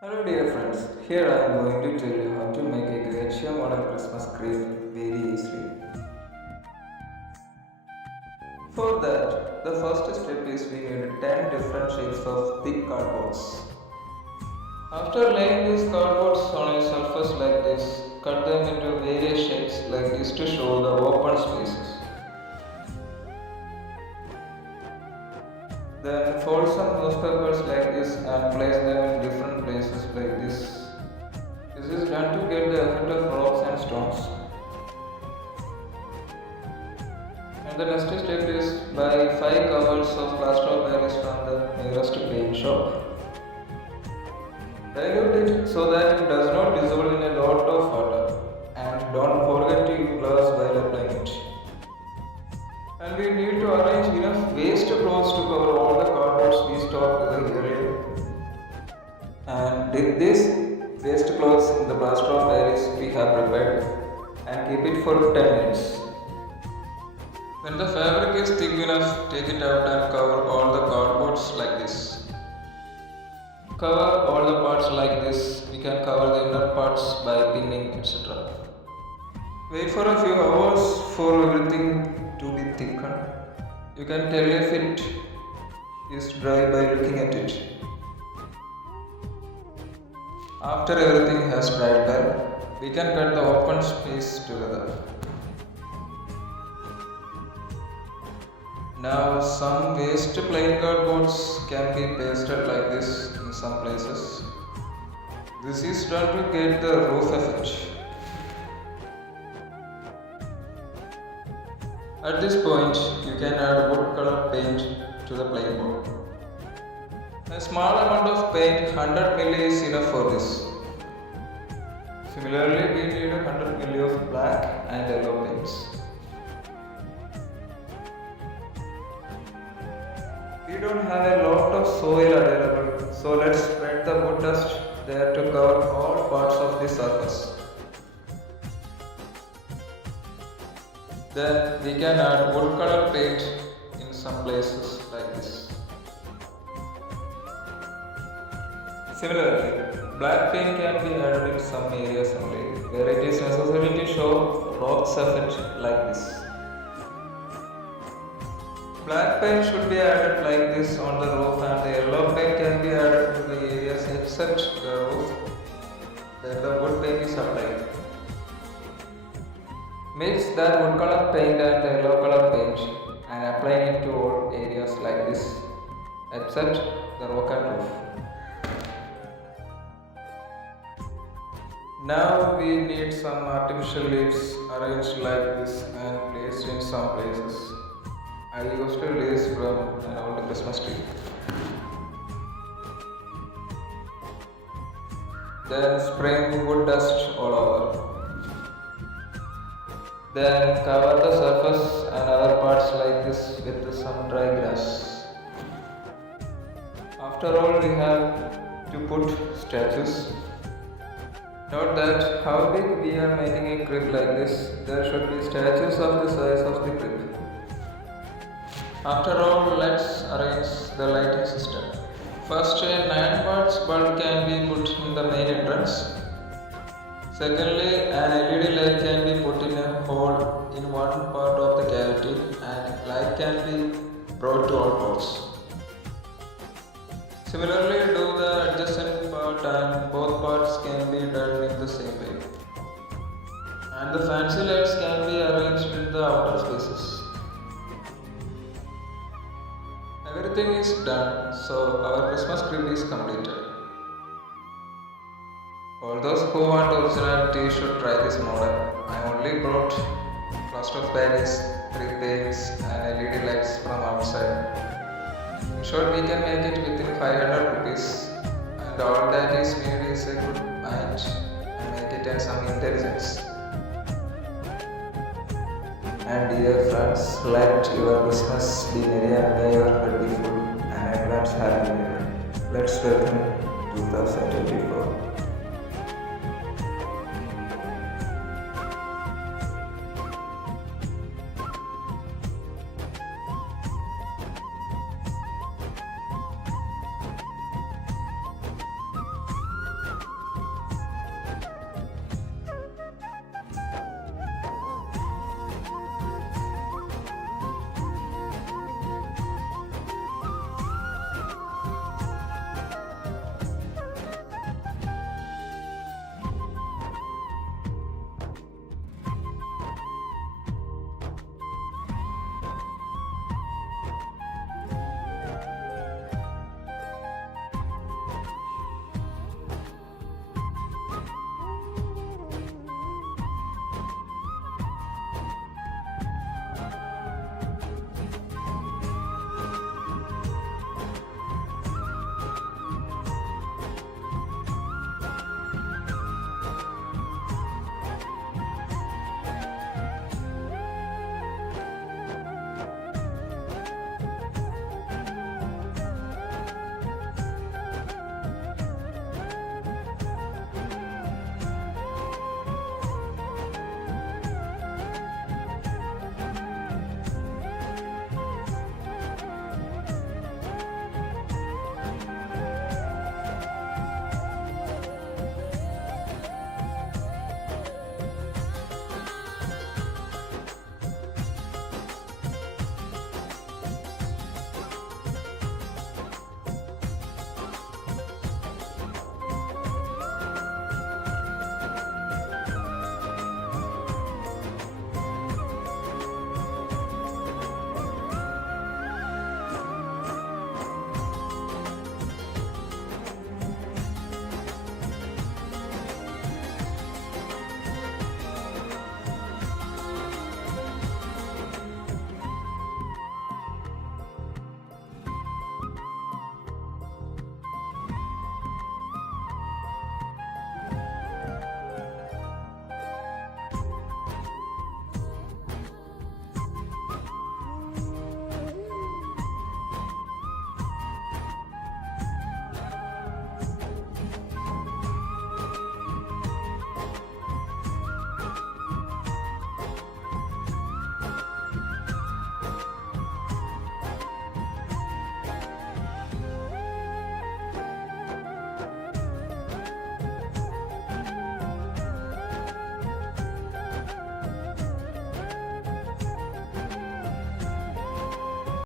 Hello dear friends, here I am going to tell you how to make a Gracia model Christmas tree very easily. For that, the first step is we need 10 different shapes of thick cardboards. After laying these cardboards on a surface like this, cut them into various shapes like this to show the open spaces. Then fold some newspapers like this and place them in different places like this. This is done to get the effect of rocks and stones. And the next step is buy 5 covers of plaster of Paris from the nearest paint shop. Dilute it so that it does not dissolve in a lot of water. And don't forget to use gloves while applying it. And we need to arrange enough waste clothes to cover all the cardboards we stocked earlier. And dip this waste clothes in the plaster of Paris we have prepared and keep it for 10 minutes. When the fabric is thick enough, take it out and cover all the cardboards like this. Cover all the parts like this. We can cover the inner parts by pinning, etc. Wait for a few hours for everything to be thickened. You can tell if it is dry by looking at it. After everything has dried well, we can cut the open space together. Now some waste plain cardboards can be pasted like this in some places. This is done to get the roof effect. At this point, you can add wood color paint to the plain board. A small amount of paint, 100 ml is enough for this. Similarly, we need 100 ml of black and yellow paints. We don't have a lot of soil available, so let's spread the wood dust there to cover all parts of the surface. Then we can add wood color paint in some places like this. Similarly, black paint can be added in some areas only where it is necessary to show rocks effect like this. Black paint should be added like this on the roof and the yellow paint can be added to the areas except the roof where the wood paint is applied. Mix that wood color paint and the yellow color paint and apply it to all areas like this except the roof and roof. Now we need some artificial leaves arranged like this and placed in some places. I used to lace from an old Christmas tree. Then spray wood dust all over. Then cover the surface and other parts like this with some dry grass. After all, we have to put statues. Note that how big we are making a crib like this, there should be statues of the size of the crib. After all, let's arrange the lighting system. First, a 9 watts bulb can be put in the main entrance. Secondly, an LED light can be put in a hole in one part of the cavity and light can be brought to all ports. Similarly, do the adjacent part and both parts can be done in the same way. And the fancy lights can be arranged in the outer spaces. Everything is done, so our Christmas tree is completed. All those who want originality should try this model. I only brought plaster of Paris, 3 paints and LED lights from outside. In short, we can make it within 500 rupees and all that is needed is a good mind and make it and some intelligence. And dear friends, let your Christmas be merry and may your heart be full and advance happy new year. Let's welcome 2024.